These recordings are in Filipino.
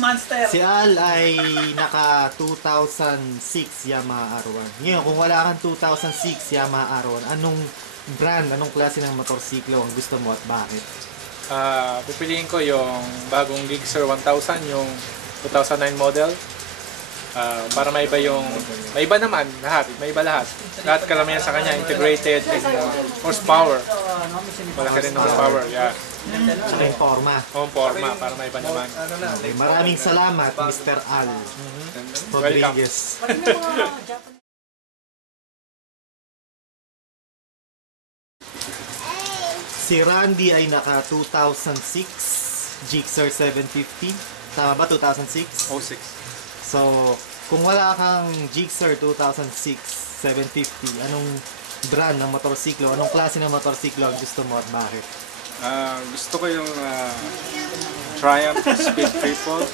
Monster. Si Al ay naka 2006 Yamaha R1. Ngayon, kung wala kang 2006 Yamaha R1, anong brand, anong klase ng motorsiklo ang gusto mo at bakit? Pipiliin ko yung bagong Gixxer 1000, yung 2009 model. Para maiba yung, maiba naman lahat, maiba lahat. Lahat karamihan sa kanya integrated and horsepower. Malaki rin ng horsepower, yeah. Saka yung forma. Forma, para maiba naman. Okay, maraming salamat, Mr. Al Rodriguez. Si Randy ay naka 2006 Gixxer 750. Tama ba? 2006? 06. So, kung wala kang Gixxer 2006 750, anong brand ng motorsiklo, anong klase ng motorsiklo ang gusto mo at bakit? Gusto ko yung Triumph Speed Triple.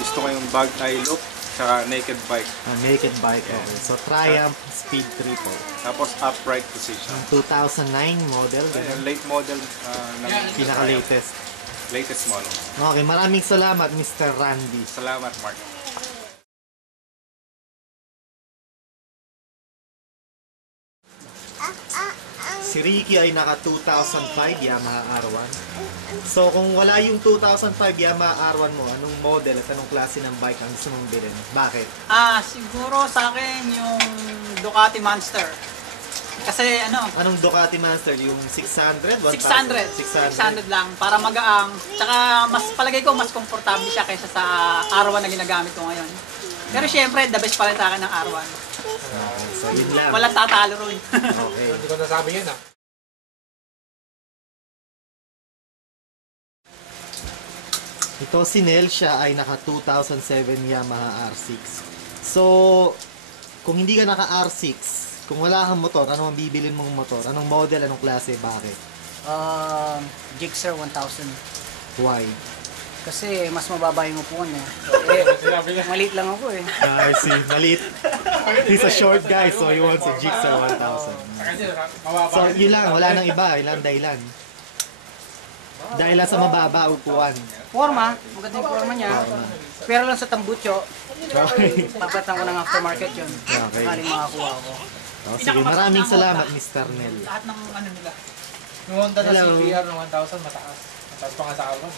Gusto ko yung bag eye look, tsaka naked bike. Naked bike, okay. So, Triumph Speed Triple. Tapos upright position. Ang 2009 model, Yung late model pinaka-latest. Latest model. Okay, maraming salamat, Mr. Randy. Salamat, Mark. Si Ricky ay naka 2005 Yamaha R1. So, kung wala yung 2005 Yamaha R1 mo, anong model at anong klase ng bike ang gusto mong bilhin? Bakit? Siguro sa akin yung Ducati Monster. Kasi Anong Ducati Monster? Yung 600? 600 lang para magaang. Tsaka mas palagay ko mas komportable siya kaysa sa R1 na ginagamit ko ngayon. Pero syempre, the best pa rin sa akin ng R1. Okay, so yun lang. Walang tatalo rin. Okay. Hindi ko nasabi yun Ito si Nel, siya ay naka 2007 Yamaha R6. So, kung hindi ka naka R6, kung wala kang motor, ano ang bibilin mong motor? Anong model, anong klase, bakit? Gixxer 1000. Why? Kasi mas mababa yung upuan eh. Maliit lang ako eh. I see, maliit. He's a short guy, so he wants a Gixxer 1000. So, yun lang, wala nang iba, ilang dahilan. Dahil lang sa mababa upuan. Forma, maganda yung forma niya. Pero lang sa tambucho, Okay. pagkatang ko ng aftermarket yun. Okay. Sakaling makakuha ko. Oh, sige, maraming salamat, Mr. Nel. Lahat ng nila. Yung Honda na Hello. CBR ng 1000, mataas. Mataas pa nga sa album.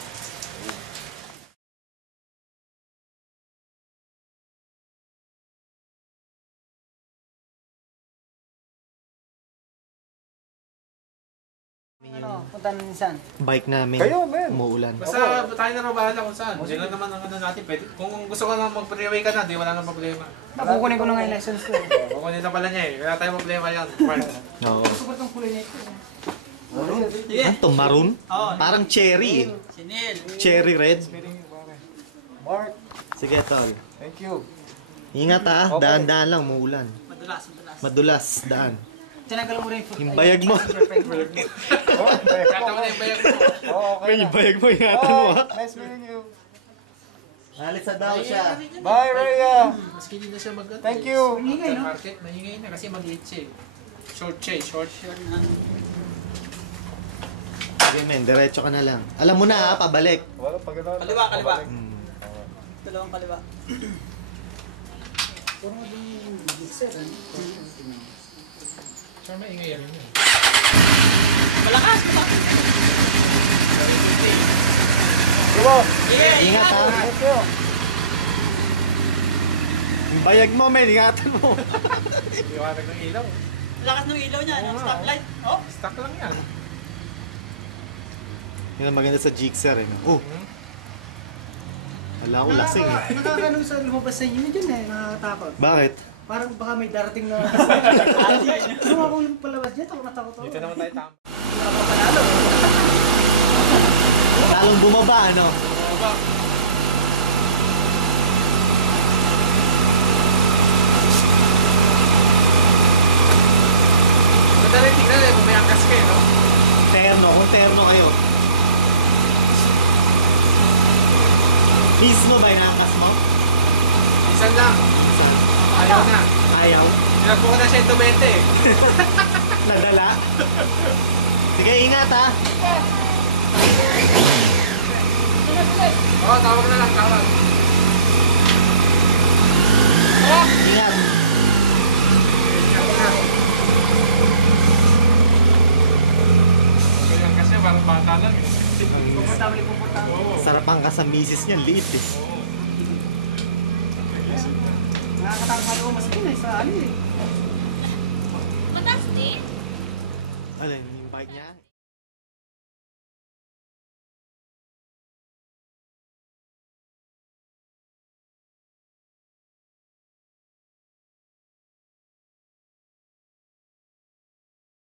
Punta na nisan. Bike namin, Kayo, man. umuulan. Basta tayo na rin bahala kung saan. Hindi lang naman ang natin. Pwede. Kung gusto ka lang mag-freeway ka na, di wala nang problema. Nakukunin ko na nga yung license ko. Kukunin na pala niya eh. Wala tayong problema yan. Mark. Oo. Gusto ko itong kulay na ito. Ano to, maroon? Parang cherry eh. Sinil. Cherry red. Mark, Sige, tol. thank you. Ingat daan-daan lang, umuulan. Madulas. Madulas, daan. Tinagal mo rin yung Yung bayag mo. Kata mo na yung bayag mo. May yung bayag mo, ingatan mo ha. Nice meeting you. Halit sa daw siya. Bye, Rhea. Maski hindi na siya mag Thank you. Hingay, no? market, mahingay na kasi mag-hit siya eh. Short siya eh, short. Sige men, diretso ka na lang. Alam mo na ha, pabalik. Wala pag gano'n. Kaliwa. Dalawang kaliwa. Sure, maingay rin yun. Malakas pa. Ingat ha. Thank you. Yung bayag mo men, ingatan mo. Iwanag ng ilaw. Lakas ng ilaw niya, ng stoplight. Oh, Stuck lang yan. Yun ang maganda sa Gixxer eh. Oh. Wala ko lasing eh. Nakakano sa lumabas sa inyo dyan eh, nakakatakot. Bakit? Parang baka may darating na... Nung ako yung palabas dyan, takot na takot ako. Dito naman tayo tama. Talong bumaba ano? Maganda rin tingnan eh, kung may angkas kayo, no? Kung terno kayo. Mismo ba inaangkas mo? Isan lang. Ayaw na. Ayaw. Nagpo ko na 120 eh. Nadala. Sige, ingat ha. Oo, tawag na lang, tawag. Ingat. Ganyan kasi, parang bata lang eh. Komportable, komportable. Oo. Sarapan ka sa misis niya, liit eh. Nakakatakot ko mas yun sa ano eh. Mataas din. Alin, yung bike niya?